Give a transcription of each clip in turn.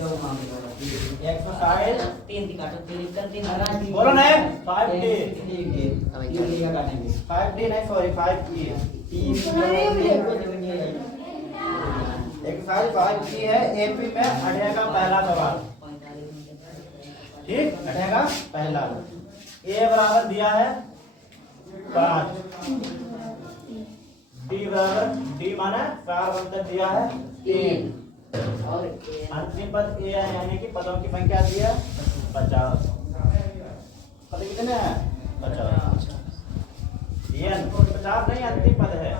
Exercise 3 दिखाटो 3 बोलो नहीं 5D 5D नहीं सॉरी 5E एक्सरसाइज 5E है एपी में अढ़े का पहला सवाल ठीक अढ़े का पहला ए बराबर दिया है 5 डी बराबर डी माना 4 बंदर दिया है 3 अंतिम पद ए है यानी कि पदों की संख्या दी है 50 पद कितने हैं 50 ये 50 नहीं अंतिम पद है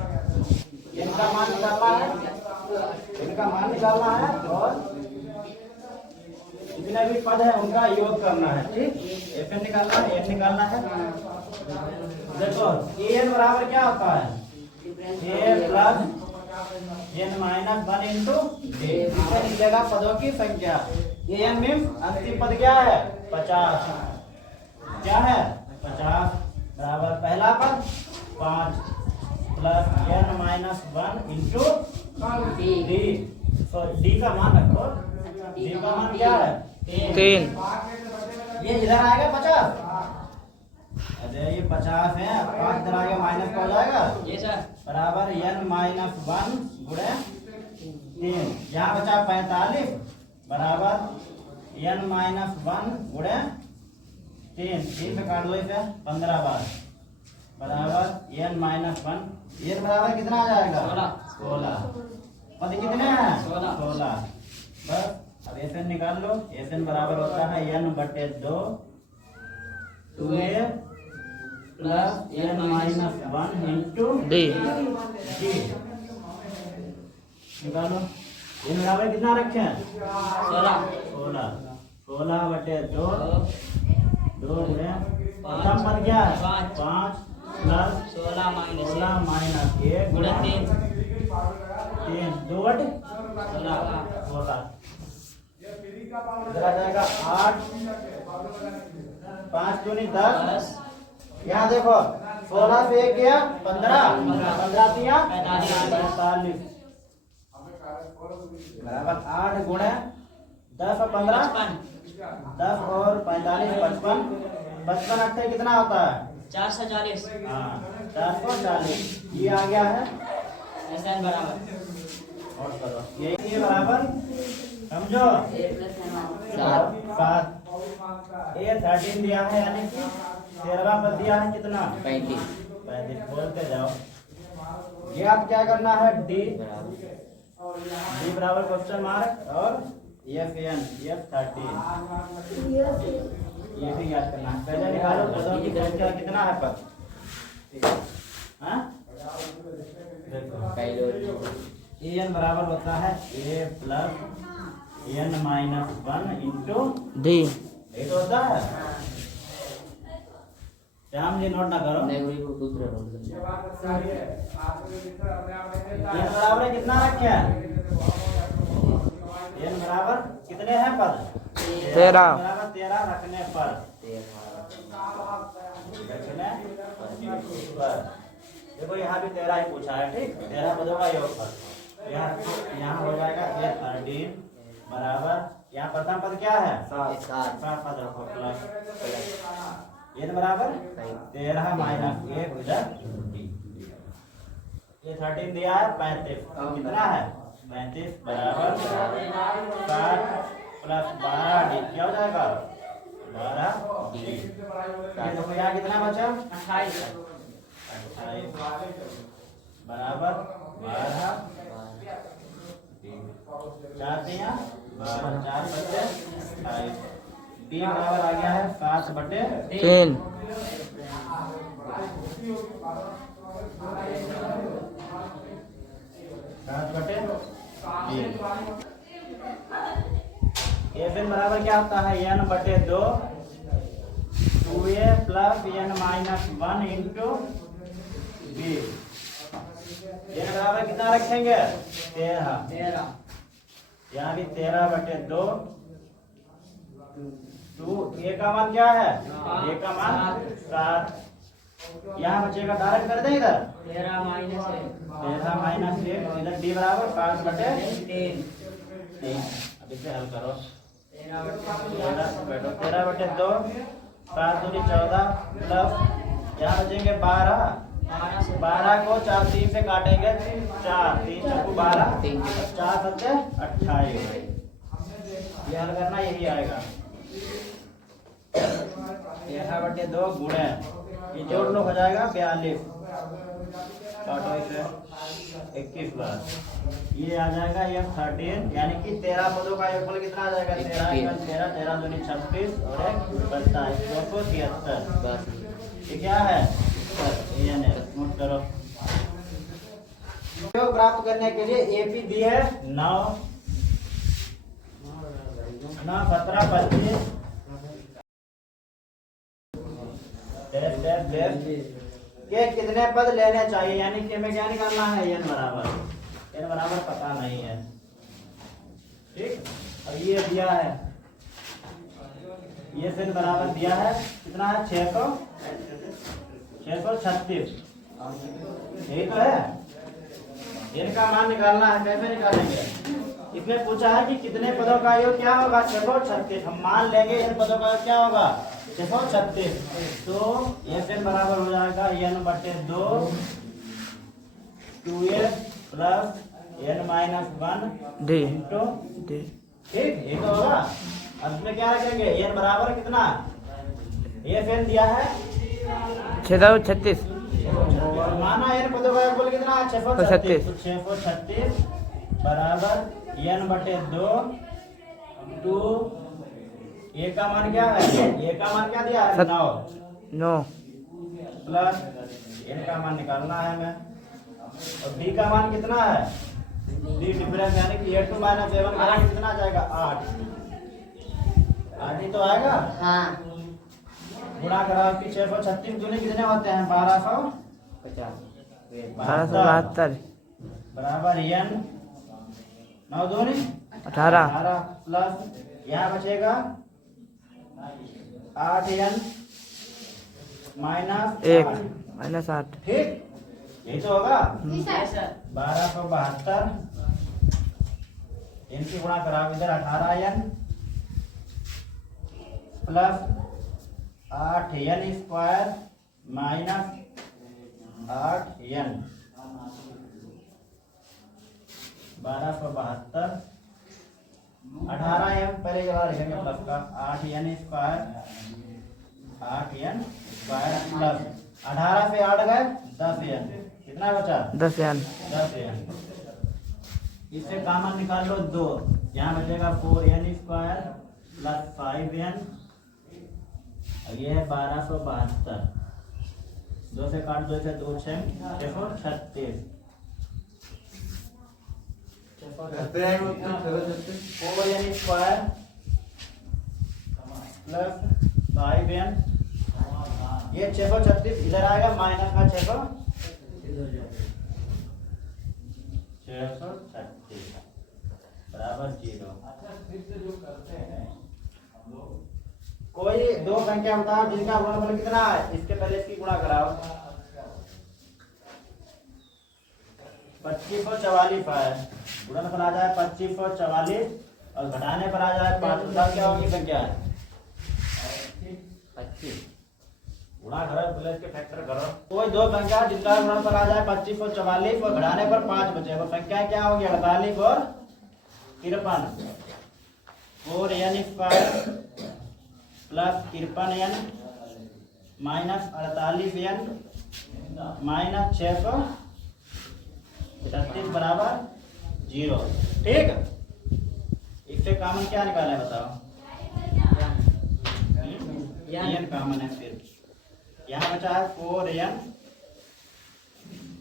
इनका मान निकालना है और जितने भी पद है उनका योग करना है ठीक एन निकालना है एन निकालना है देखो एन बराबर क्या होता है a plus n minus 1 into d लिखेगा पदों की संख्या एन मीन्स अंतिम पद क्या है 50 क्या है 50 बराबर पहला पद 5 plus n minus 1 into d तो डी का मान रखो डी का मान क्या है 3 ये इधर आएगा 50 अरे ये 50 है 5 इधर आएगा माइनस का हो जाएगा ये सर बराबर n माइनस 1 गुणे 3 यहाँ बचा 45 बराबर n माइनस 1 गुणे 3 से काट दो इसे 15 बार बराबर n माइनस 1 ये बराबर कितना आ जाएगा 16 पद कितने हैं 16 बस अब एन निकाल लो एन बराबर होता है n बटे 2 2a plus n minus 1 into D निकालो ये बराबर कितना रखे हैं 16 बटे 2 गुणे प्रथम पद क्या है 5 प्लस 16 माइनस 1 गुणे 3 2 बटे 16 इधर आ जाएगा 8 5 दूनी 10 यहाँ देखो 16 से 1 गया 15 दिया 45 बराबर 8 गुणे 10 और 15 10 और 45 55 55 अट्ठे कितना होता है 440 हाँ 440 ये आ गया है एन बराबर और करो ये बराबर समझो 7 ए 13 दिया है यानी कि 13वां पद दिया है कितना 35 बोलते जाओ ये आप क्या करना है डी बराबर क्वेश्चन मार्क और एफ 13 ये भी याद करना है पहले निकालो पदों की संख्या कितना है पद हाँ देखो एन बराबर होता है a plus n minus 1 into d ये तो होता है श्याम जी नोट ना करो एन बराबर कितना रखे हैं एन बराबर कितने हैं पद 13 बराबर 13 रखने पर देखो यहाँ भी 13 ही पूछा है ठीक 13 पदों का योग पर यहाँ हो जाएगा ए 13 बराबर यहाँ प्रथम पद क्या है 7 पद रखो प्लस एन बराबर 13 माइनस 1 इधर ये 13 दिया है 35 कितना है 35 बराबर 7 प्लस 12 डी क्या हो जाएगा 12 डी ये देखो यहाँ कितना बचा 28 बराबर 12 4 दिया 4 बटे 28 डी बराबर आ गया है 7 बटे 3 7 बटे 3 एन बराबर क्या होता है n बटे 2 2a plus n minus 1 into b n बराबर कितना रखेंगे 13 यहाँ भी 13 बटे 2 ए का मान क्या है ए का मान 7 यहाँ बचेगा डायरेक्ट कर दे इधर 13 माइनस 13 माइनस 1 इधर डी बराबर 5 बटे 3 अब इसे हल करो। 13/2 7 दूनी 14 प्लस यहाँ बचेंगे 12। 12 को 4 3 से काटेंगे 4 3 चौको 12 4 7 28। ये हल करना, यही आएगा। 13/2 गुणे ये जोड़ लो, हो जाएगा 42। काटो इसे 21 बार। ये आ जाएगा ये 13, यानी कि 13 पदों का योगफल कितना आ जाएगा? 13 13 दूनी 26 और 1 27 73। ये क्या है? ये नोट करो। योग प्राप्त करने के लिए एपी दी है 9 17 25 के कितने पद लेने चाहिए, यानी कि हमें क्या निकालना है? n बराबर पता नहीं है। ठीक, अब ये दिया है, ये फिर बराबर दिया है कितना है? 636। यही तो है। इनका मान निकालना है, कैसे निकालेंगे? इसमें पूछा है कि कितने पदों का योग क्या होगा? 636। हम मान लेंगे इन पदों का योग क्या होगा? 636। तो n बराबर हो जाएगा n/2 2s plus n-1 D into. D ठीक, ये तो होगा। अब इसमें क्या रखेंगे? n बराबर कितना? ये फिर दिया है 636 और माना n पदों का योगफल कितना? 636। तो 636 बराबर n/2 टू ए का मान क्या है? ए का मान क्या दिया है? 9 प्लस n का मान निकालना है हमें। और b का मान कितना है? b डिफरेंस, यानी कि 8 - 7 का मान कितना आ जाएगा? 8। 8 ही तो आएगा। हाँ। गुणा करा कि 636 दूनी कितने होते हैं? 1272 बराबर n 9 दूनी 18 प्लस यहाँ बचेगा 8n1 -8। -8 ठीक, यही तो होगा। Yes sir. 1272 इनकी गुणा करा इधर 18n plus 8n² minus 8n 1272 18n पहले जगह लिखेंगे प्लस का 8n² 8n² प्लस 18 से 8 गए 10n, कितना बचा? 10n 10n। इससे कॉमन निकाल लो 2, यहाँ बचेगा 4n² प्लस 5n और ये है 1272। 2 से काट 2 से 2 6 636 4n² प्लस 5n। ये 636 इधर आएगा माइनस का 636 बराबर 0। कोई दो संख्या बताओ जिनका गुणनफल कितना है? इसके पहले इसकी गुणा कराओ। 2544 है, गुणनफल आ जाए 2544 और घटाने पर आ जाए 5। क्या होगी संख्या? 25 गुणा करो, पहले इसके फैक्टर करो। कोई दो संख्या जिनका गुणनफल आ जाए 2544 और घटाने पर 5 बचे, वो संख्या क्या होगी? 48 और 53। 4n² plus 53n minus 48n minus 636 बराबर 0। ठीक, इससे कॉमन क्या निकाला है बताओ? n कॉमन है। फिर यहाँ बचा है 4n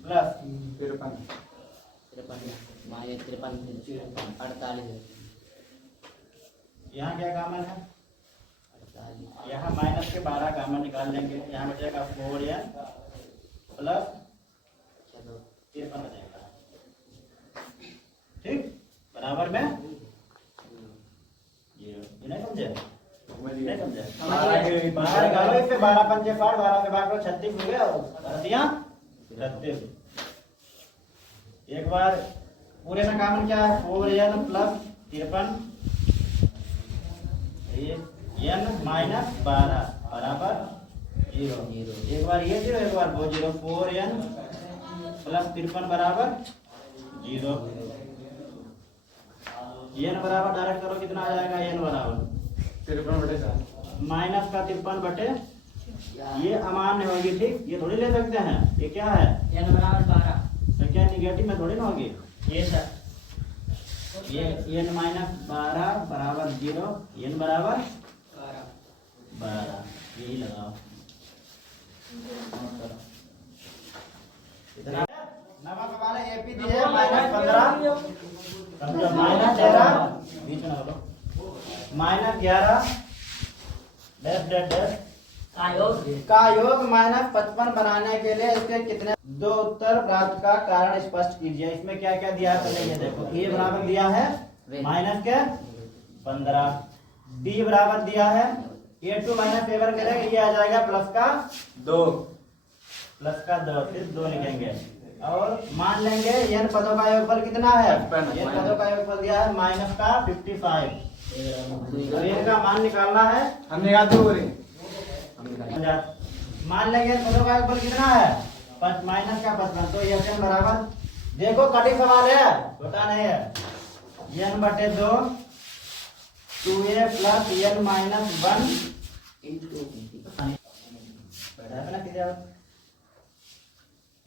प्लस 48। यहाँ क्या कॉमन है? यहाँ माइनस के 12 कॉमन निकाल लेंगे। यहाँ बचेगा 4n प्लस 53 बचेगा। ठीक, बराबर में 0। नहीं समझे? नहीं समझे? 12 निकालो, इससे 12 पंजे 60, 12 से भाग 36 हो गया। 36। एक बार पूरे में कॉमन क्या है? 4n प्लस 53 n माइनस 12 बराबर 0। एक बार ये 0 एक बार वो 0। 4n प्लस 53 बराबर 0। n बराबर डायरेक्ट करो कितना आ जाएगा? n बराबर 53/4 माइनस का 53 बटे ये अमान्य होगी, ठीक, ये थोड़ी ले सकते हैं, ये क्या है? n बराबर 12। तो क्या निगेटिव में थोड़ी ना होगी? ये सर ये n माइनस 12 बराबर 0, n बराबर 12, यही लगाओ। कितना? नमक वाले एपी दिए -15, समझो -11 बीच में बोलो -11 डैश डैश डैश का योग -55 बनाने के लिए इसके कितने दो उत्तर प्राप्त का कारण स्पष्ट कीजिए। इसमें क्या क्या दिया है पहले ये देखो। ए बराबर दिया है माइनस के 15, डी बराबर दिया है A2 माइनस A1 करेंगे, ये आ जाएगा प्लस का 2, फिर 2 लिखेंगे और मान लेंगे n पदों का योगफल कितना है? n पदों का योगफल दिया है माइनस का 55 और इनका मान निकालना है। हम निकाल दो मान लेंगे n पदों का योगफल कितना है? माइनस का 55, तो ये n बराबर देखो कठिन सवाल है, छोटा नहीं है। n बटे 2 2a प्लस n माइनस 1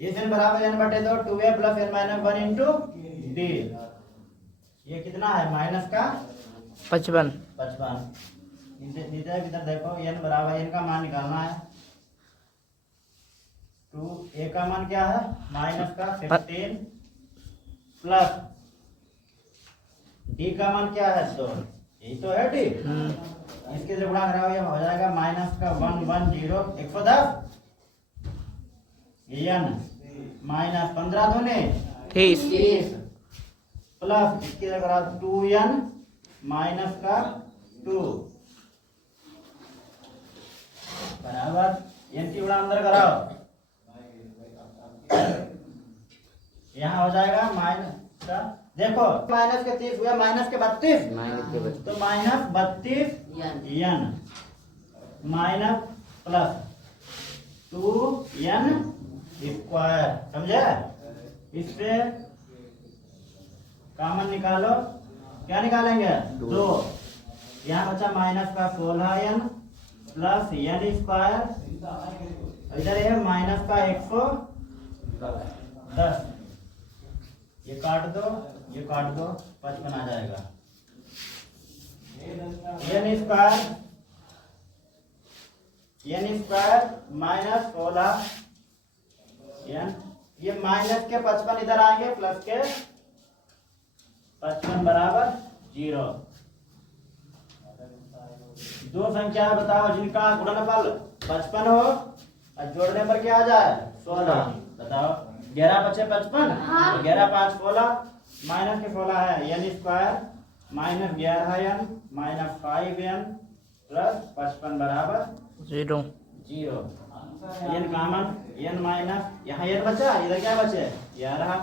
इस n बराबर n बटे 2 2a plus n minus 1 into d। ये कितना है? माइनस का 55। इधर देखो n बराबर n का मान निकालना है। 2a का मान क्या है? माइनस का 15 प्लस d का मान क्या है? 2, यही तो है d। इसके जो गुणा कराओ ये हो जाएगा माइनस का 110 110 n माइनस 15 दूने 30 प्लस इसके जगह 2n माइनस का 2 बराबर n की गुणा अंदर कराओ, यहाँ हो जाएगा माइनस का देखो माइनस के 30 हुआ माइनस के 32 तो minus 32 n minus plus 2n square, समझे? इससे कॉमन निकालो, क्या निकालेंगे? 2। यहाँ बचा माइनस का 16n प्लस n स्क्वायर, इधर है माइनस का 110, ये काट दो 55 आ जाएगा। n स्क्वायर माइनस 16 n, ये माइनस के 55 इधर आएंगे प्लस के 55 बराबर 0। दो संख्या बताओ जिनका गुणनफल 55 हो और जोड़ने पर क्या आ जाए? 16। बताओ 11 बचे 55, 11 5 16, माइनस के 16 है n square minus 11n minus 5n plus 55 बराबर 0। n कॉमन, n माइनस यहाँ n बचा, इधर क्या बचे? 11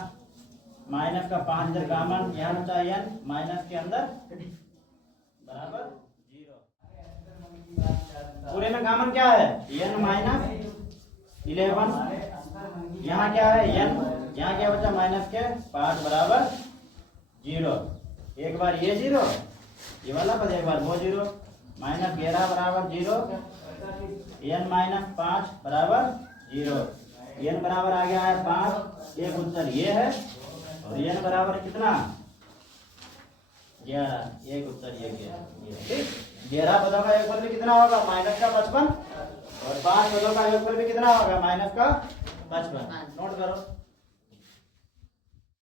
माइनस का 5 इधर कॉमन, यहाँ बचा n माइनस के अंदर बराबर 0। पूरे में कॉमन क्या है? n माइनस 11, यहाँ क्या है? n, यहाँ क्या बचा? माइनस के 5 बराबर 0। एक बार ये 0 ये वाला पद, एक बार वो 0, माइनस 11 बराबर 0, n माइनस 5 बराबर 0। n बराबर आ गया है 5, एक उत्तर ये है और n बराबर कितना? 11, एक उत्तर ये गया। ठीक, 11 पदों का योगफल भी कितना होगा? माइनस का 55 और 5 पदों का योगफल भी कितना होगा? माइनस का 55। नोट करो।